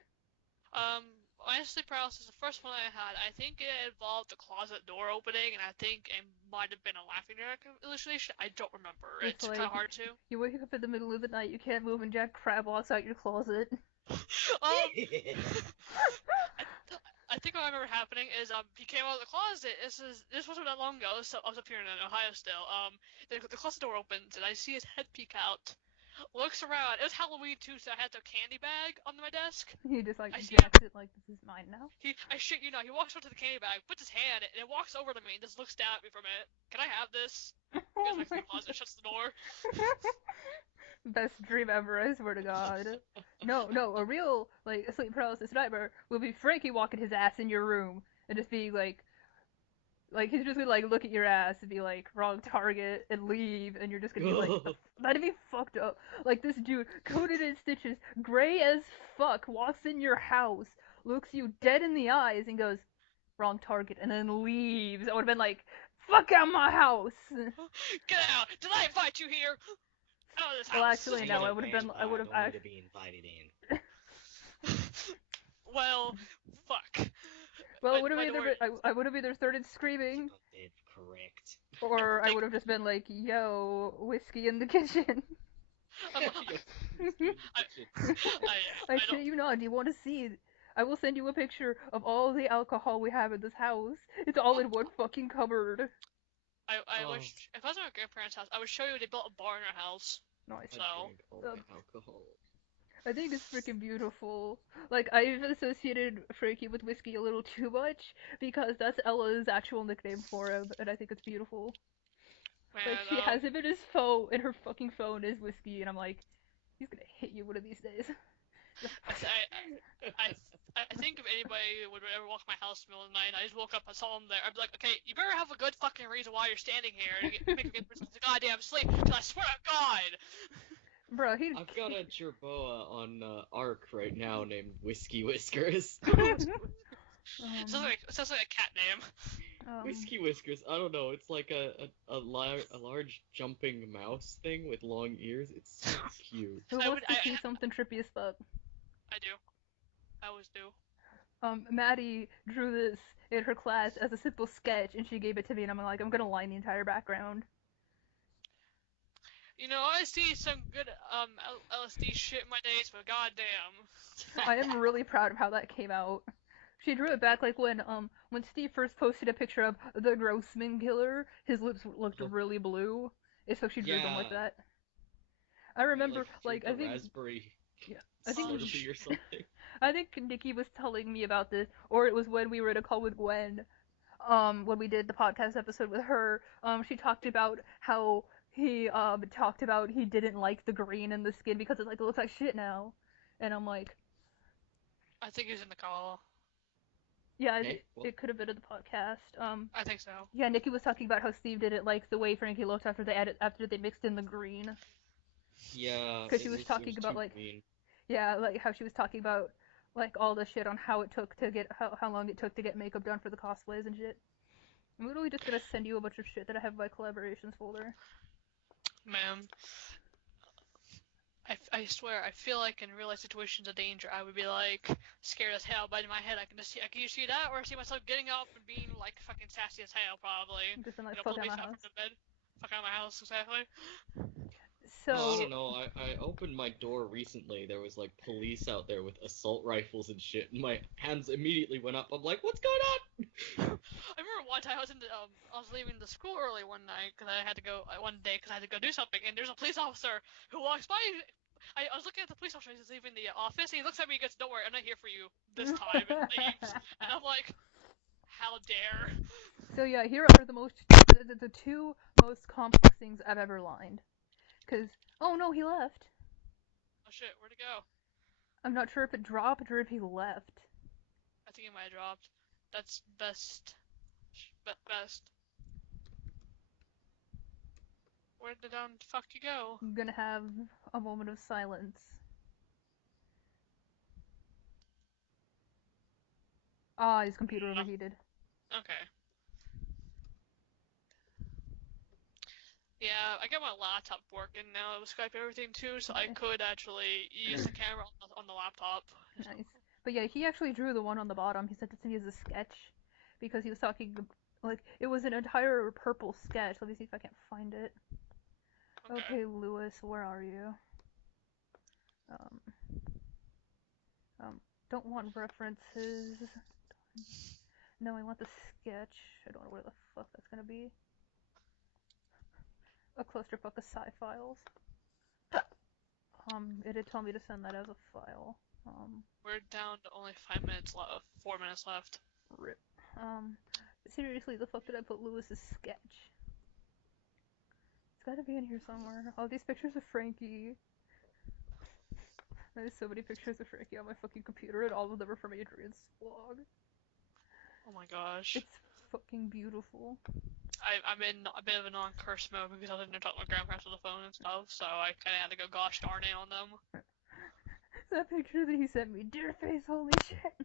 My sleep paralysis, the first one I had, I think it involved the closet door opening, and I think it might have been a Laughing Jack hallucination. I don't remember. It's like, kind of hard to. You wake up in the middle of the night, you can't move, and Jack Crab walks out your closet. I think what I remember happening is he came out of the closet. This wasn't that long ago. So I was up here in Ohio still. The closet door opens and I see his head peek out. Looks around. It was Halloween too, so I had the candy bag under my desk. He just jacks it like, this is mine now. I shit you not. He walks up to the candy bag, puts his hand in it, and it walks over to me and just looks down at me for a minute. Can I have this? Goes back to the closet, shuts the door. Best dream ever, I swear to God. No, a real, sleep paralysis nightmare will be Frankie walking his ass in your room and just be like, he's just gonna, look at your ass and be like, wrong target, and leave, and you're just gonna be like, that'd be fucked up. Like, this dude, coated in stitches, gray as fuck, walks in your house, looks you dead in the eyes, and goes, wrong target, and then leaves. I would've been like, fuck out my house! Get out! Did I invite you here? Out of this house! Well, actually, no, I would've been, to be invited in. Well, fuck. Well, I would have either started screaming, correct, or I would have just been like, "Yo, whiskey in the kitchen." I shit you not. Do you want to see? I will send you a picture of all the alcohol we have in this house. It's all in one fucking cupboard. I wish if I was at my grandparents' house, I would show you they built a bar in our house. Nice. So. Alcohol. I think it's freaking beautiful. I've associated Frankie with whiskey a little too much, because that's Ella's actual nickname for him, and I think it's beautiful. Man, she has him in his phone, and her fucking phone is whiskey, and I'm like, he's gonna hit you one of these days. I think if anybody would ever walk my house in the middle of the night, I just woke up and saw him there, I'd be like, okay, you better have a good fucking reason why you're standing here and make me get the goddamn sleep, because I swear to God! Bro, I've got a jerboa on Arc right now named Whiskey Whiskers. Sounds like a cat name. Whiskey Whiskers. I don't know. It's like a large jumping mouse thing with long ears. It's so cute. Who wants to see something trippy as fuck? I do. I always do. Maddie drew this in her class as a simple sketch, and she gave it to me, and I'm like, I'm gonna line the entire background. You know, I see some good LSD shit in my days, but goddamn. I am really proud of how that came out. She drew it back when Steve first posted a picture of the Grossman killer, his lips looked really blue. So she drew them like that. I remember, I think raspberry. Yeah, I think or something. I think Nikki was telling me about this, or it was when we were in a call with Gwen. When we did the podcast episode with her, she talked about how he he didn't like the green in the skin because it looks like shit now, and I'm like, I think he's in the call. Yeah, it could have been in the podcast. I think so. Yeah, Nikki was talking about how Steve didn't like the way Frankie looked after they mixed in the green. Yeah, because she was talking about mean. How she was talking about all the shit on how it took to get how long it took to get makeup done for the cosplays and shit. I'm literally just gonna send you a bunch of shit that I have in my collaborations folder. Man, I swear, I feel like in real life situations of danger, I would be scared as hell. But in my head, I can either see that, or see myself getting up and being fucking sassy as hell, probably. Just fuck out my house. From the bed. Fuck out my house, exactly. So I don't know. I opened my door recently. There was police out there with assault rifles and shit, and my hands immediately went up. I'm like, what's going on? I remember one time I was leaving the school early one night because I had to go do something, and there's a police officer who walks by. I was looking at the police officer as he's leaving the office, and he looks at me and goes, "Don't worry, I'm not here for you this time," and leaves. And I'm like, how dare? So yeah, here are the two most complex things I've ever lined. Cause, oh no, he left. Oh shit, where'd it go? I'm not sure if it dropped or if he left. I think it might have dropped. That's best. Best. Where the down fuck you go? I'm gonna have a moment of silence. Ah, his computer overheated. Okay. Yeah, I got my laptop working now with Skype and everything too, so I could actually use the camera on the laptop. Nice. But yeah, he actually drew the one on the bottom. He sent it to me as a sketch because he was talking, like, it was an entire purple sketch. Let me see if I can't find it. Okay, Lewis, where are you? Don't want references. No, I want the sketch. I don't know where the fuck that's gonna be. A clusterfuck of sci files. It had told me to send that as a file. We're down to only 5 minutes left. 4 minutes left. Rip. Seriously, the fuck did I put Lewis's sketch? It's gotta be in here somewhere. All these pictures of Frankie. There's so many pictures of Frankie on my fucking computer, and all of them are from Adrian's blog. Oh my gosh. It's fucking beautiful. I'm in a bit of a non-curse mode because I was in there talking to my grandparents on the phone and stuff, so I kind of had to go gosh darn it on them. That picture that he sent me, dear face, holy shit.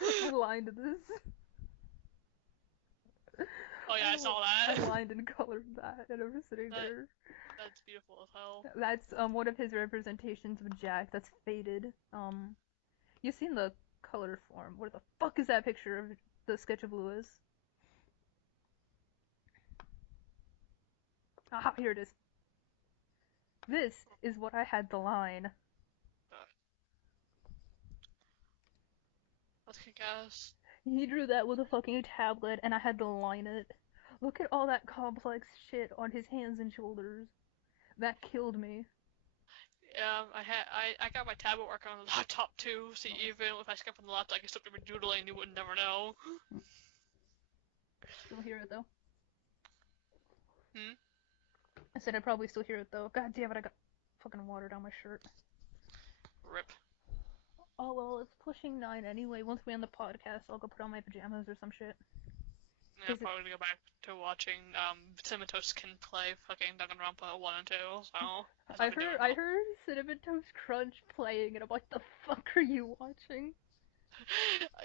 I lined this. Oh yeah, I saw that. I lined and colored that, and I'm just sitting there. That's beautiful as hell. That's one of his representations of Jack. That's faded. You've seen the color form. Where the fuck is that picture of the sketch of Lewis? Aha, here it is. This is what I had the line. Let's kick ass. He drew that with a fucking tablet, and I had to line it. Look at all that complex shit on his hands and shoulders. That killed me. Yeah, I got my tablet working on the laptop too, so even if I skip on the laptop, I can still be doodling, you would never know. Still hear it though. Hmm? I said I'd probably still hear it though. God damn it, I got fucking water down my shirt. Rip. Oh well, it's pushing 9 anyway. Once we end the podcast, I'll go put on my pajamas or some shit. Yeah, I'm probably gonna go back to watching Cinnamon Toast can play fucking Danganronpa 1 and 2, so... I heard Cinnamon Toast Crunch playing, and I'm like, the fuck are you watching?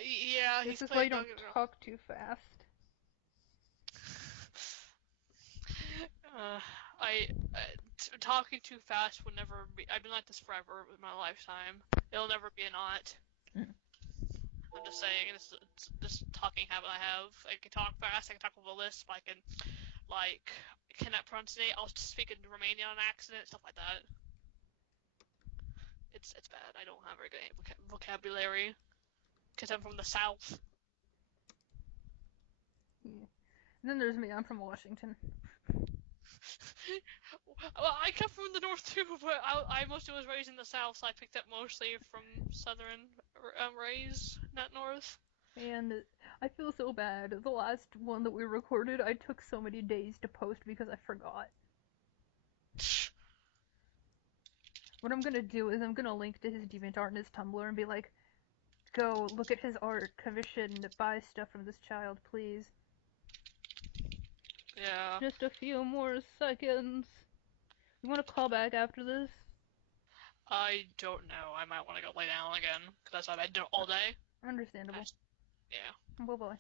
Yeah, this is why you don't talk too fast. Talking too fast will never be... I've been like this forever with my lifetime. It'll never be an art. I'm just saying, this talking habit I have. I can talk fast, I can talk with a lisp, I can, cannot pronunciate, I'll speak in Romanian on accident, stuff like that. It's bad. I don't have very good vocabulary. Because I'm from the South. Yeah. And then there's me, I'm from Washington. Well, I come from the North too, but I mostly was raised in the South, so I picked up mostly from Southern raised, not North. And I feel so bad. The last one that we recorded, I took so many days to post because I forgot. What I'm gonna do is I'm gonna link to his DeviantArt and his Tumblr and be like, go look at his art, commissioned, buy stuff from this child, please. Yeah. Just a few more seconds. You wanna call back after this? I don't know. I might want to go lay down again, because I've been doing it all day. Understandable. Yeah. Bye-bye.